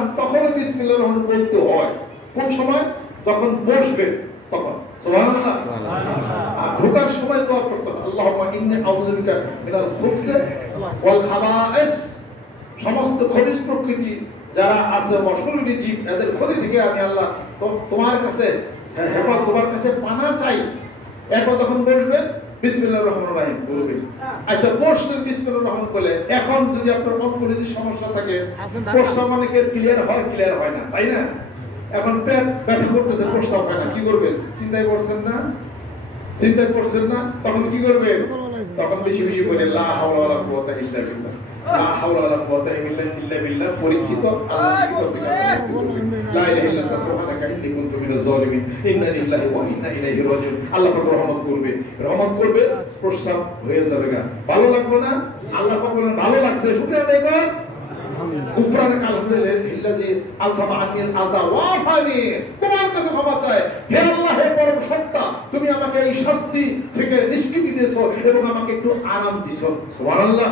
চান তখন বিসমিল্লাহির রহমান বলতে হয়। কোন সময়? যখন বসবেন তখন। সুবহানাল্লাহ। আর ঢোকার সময় দোয়া করতে হবে, আল্লাহুম্মা ইন্নী আউযু বিকা মিনাল খুবসি ওয়াল খাবাইস, সমস্ত খবিস প্রকৃতি যারা আছে অশরীরী জীব এদের ক্ষতি থেকে আমি আল্লাহ তোমার কাছে হেফাজত, তোমার কাছে পানা চাই। এরপর যখন বসবেন বিসমিল্লাহির রহমানির রহিম বলবেন। আচ্ছা, বসলেন বিসমিল্লাহির রহমান বলে, এখন যদি আপনার অঙ্কোলজির সমস্যা থাকে, প্রস্রাব অনেকের ক্লিয়ার হয় না, তাই না? এখন পেট ব্যথা করতেছে, প্রস্রাব হয় না, কি করবেন? চিন্তায় করছেন না? তখন কি করবেন? তখন বেশি বেশি বলে লা হাওলা ওয়ালা কুওয়াতা ইল্লা বিল্লাহ, লা হাওলা ওয়ালা কুওয়াতা ইল্লা বিল্লাহ পরীক্ষিত লা ইলাহা ইল্লা আনতা সুবহানাকা ইন্নী কুনতু মিনাজ জালিমিন, ইন্না লিল্লাহি ওয়া ইন্না ইলাইহি রাজিউন। আল্লাহ পাক রহমত করবে, প্রস্রাব হয়ে যাবে। ভালো লাগবে না? আল্লাহ পাক বলেন ভালো লাগছে, শুকরিয়া আদায় কর। গুফরানাকা আলহামদুলিল্লাহি আযহাবা আনিল আযা ওয়া ফানি, তোমার কাছে ক্ষমা চাই, হে আল্লাহ, হে পরম সত্তা, তুমি আমাকে এই শাস্তি থেকে নিষ্কৃতি দিয়েছো এবং আমাকে একটু আরাম দিছো। সুবহানাল্লাহ।